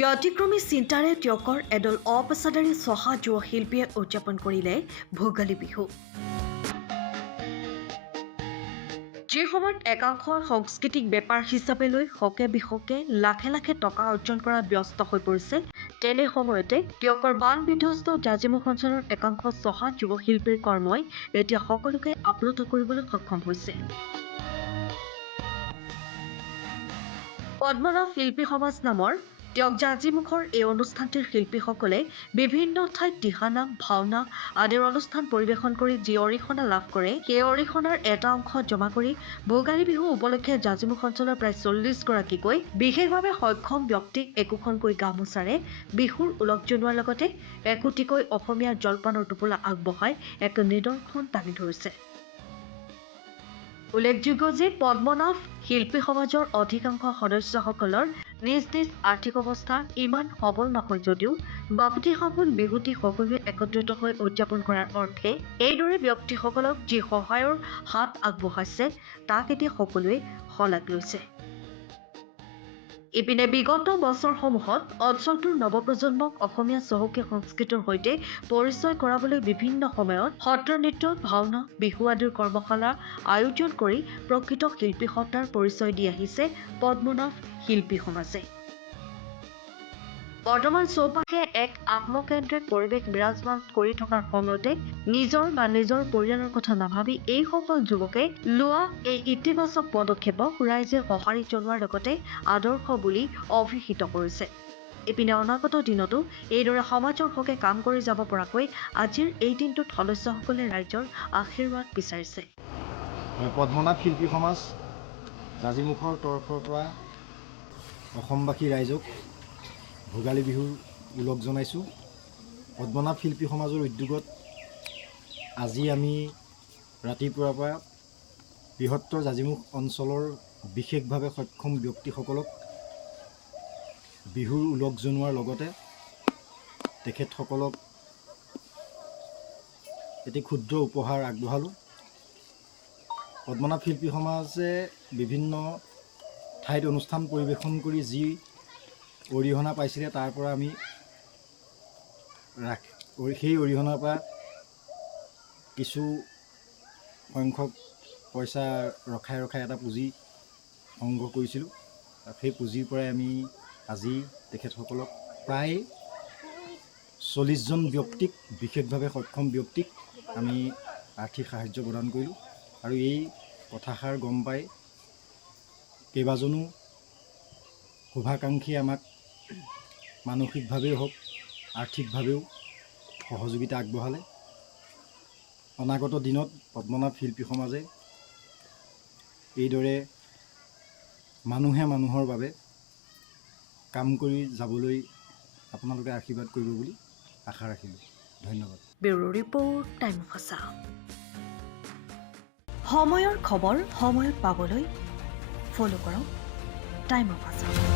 ব্যতিক্ৰমী চিন্তাৰে ত্যাগৰ এডল অপেচাদাৰী চহা যুৱ শিল্পীয়ে উদযাপন কৰিলে ভোগালী বিহু। যি সময়ত একাংশ সাংস্কৃতিক বেপাৰ হিচাপে লৈ হকে বিহকে লাখে লাখে টকা অৰ্জন কৰাত ব্যস্ত হৈ পৰিছে, তেনে সময়তে ত্যাগৰ বান বিধ্বস্ত জাজিমুখ অঞ্চলৰ একাংশ চহা যুৱ শিল্পীৰ কৰ্মই এতিয়া সকলোকে আপ্লুত কৰিবলৈ সক্ষম হৈছে। পদ্মনাভ শিল্পী সমাজ নামৰ ত্যাগ জাজিমুখৰ এই অনুষ্ঠানটিৰ শিল্পীসকলে বিভিন্ন ঠাইত দিহানাম, ভাওনা আদিৰ অনুষ্ঠান পৰিৱেশন কৰি যি অৰিহণা লাভ কৰে, সেই অৰিহণাৰ এটা অংশ জমা কৰি ভোগালী বিহু উপলক্ষে জাজিমুখ অঞ্চলৰ প্ৰায় ৪০ গৰাকীকৈ বিশেষভাৱে সক্ষম ব্যক্তিক একোখনকৈ গামোচাৰে বিহুৰ ওলগ জনোৱাৰ লগতে একোটিকৈ অসমীয়া জলপানৰ টোপোলা আগবঢ়াই এক নিদৰ্শন দাঙি ধৰিছে। উল্লেখযোগ্য যে পদ্মনাভ শিল্পী সমাজৰ অধিকাংশ সদস্যসকলৰ নিজ নিজ আৰ্থিক অৱস্থা ইমান সবল নহয় যদিও বাপতিসাহোন বিহুটি সকলোৱে একত্ৰিত হৈ উদযাপন কৰাৰ অৰ্থে এইদৰে ব্যক্তিসকলক যি সহায়ৰ হাত আগবঢ়াইছে তাক এতিয়া সকলোৱে শলাগ লৈছে। ইপিনে বিগত বছৰসমূহত অঞ্চলটোৰ নৱপ্ৰজন্মক অসমীয়া চহকী সংস্কৃতিৰ সৈতে পৰিচয় কৰাবলৈ বিভিন্ন সময়ত সত্ৰ নৃত্য, ভাওনা, বিহু আদিৰ কৰ্মশালা আয়োজন কৰি প্ৰকৃত শিল্পী সত্তাৰ পৰিচয় দি আহিছে পদ্মনাভ শিল্পী সমাজে। বৰ্তমান চৌপাশে এক আত্মকেন্দ্ৰিক পৰিৱেশ বিৰাজমান কৰি থকাৰ সময়তে নিজৰ পৰিয়ালৰ কথা নাভাবি এইসকল যুৱকে লোৱা এই ইতিবাচক পদক্ষেপক ৰাইজে সঁহাৰি জনোৱাৰ লগতে আদৰ্শ বুলি অভিহিত কৰিছে। ইপিনে অনাগত দিনতো এইদৰে সমাজৰ হকে কাম কৰি যাব পৰাকৈ আজিৰ এই দিনটোত সদস্যসকলে ৰাইজৰ আশীৰ্বাদ বিচাৰিছে। পদ্মনাভ শিল্পী সমাজ জাজিমুখৰ তৰফৰ পৰা অসমবাসী ৰাইজক ভোগালী বিহুৰ ওলগ জনাইছোঁ। পদ্মনাভ শিল্পী সমাজৰ উদ্যোগত আজি আমি ৰাতিপুৱাৰ পৰা বৃহত্তৰ জাজিমুখ অঞ্চলৰ বিশেষভাৱে সক্ষম ব্যক্তিসকলক বিহুৰ ওলগ জনোৱাৰ লগতে তেখেতসকলক এটি ক্ষুদ্ৰ উপহাৰ আগবঢ়ালোঁ। পদ্মনাভ শিল্পী সমাজে বিভিন্ন ঠাইত অনুষ্ঠান পৰিৱেশন কৰি যি অৰিহণা পাইছিলে তাৰ পৰা আমি সেই অৰিহণাৰ পৰা কিছু সংখ্যক পইচা ৰখাই এটা পুঁজি সংগ্ৰহ কৰিছিলোঁ। সেই পুঁজিৰ পৰাই আমি আজি তেখেতসকলক প্ৰায় 40জন ব্যক্তিক, বিশেষভাৱে সক্ষম ব্যক্তিক আমি আৰ্থিক সাহাৰ্য প্ৰদান কৰিলোঁ। আৰু এই কথাষাৰ গম পাই কেইবাজনো শুভাকাংক্ষীয়ে আমাক মানসিকভাৱেও হওক আৰ্থিকভাৱেও সহযোগিতা আগবঢ়ালে। অনাগত দিনত পদ্মনাভ শিল্পী সমাজে এইদৰে মানুহে মানুহৰ বাবে কাম কৰি যাবলৈ আপোনালোকে আশীৰ্বাদ কৰিব বুলি আশা ৰাখিলোঁ। ধন্যবাদ। Bureau report, time of Assam. সময়ৰ খবৰ সময়ত পাবলৈ ফ'ল' কৰক টাইম অফ আছাম।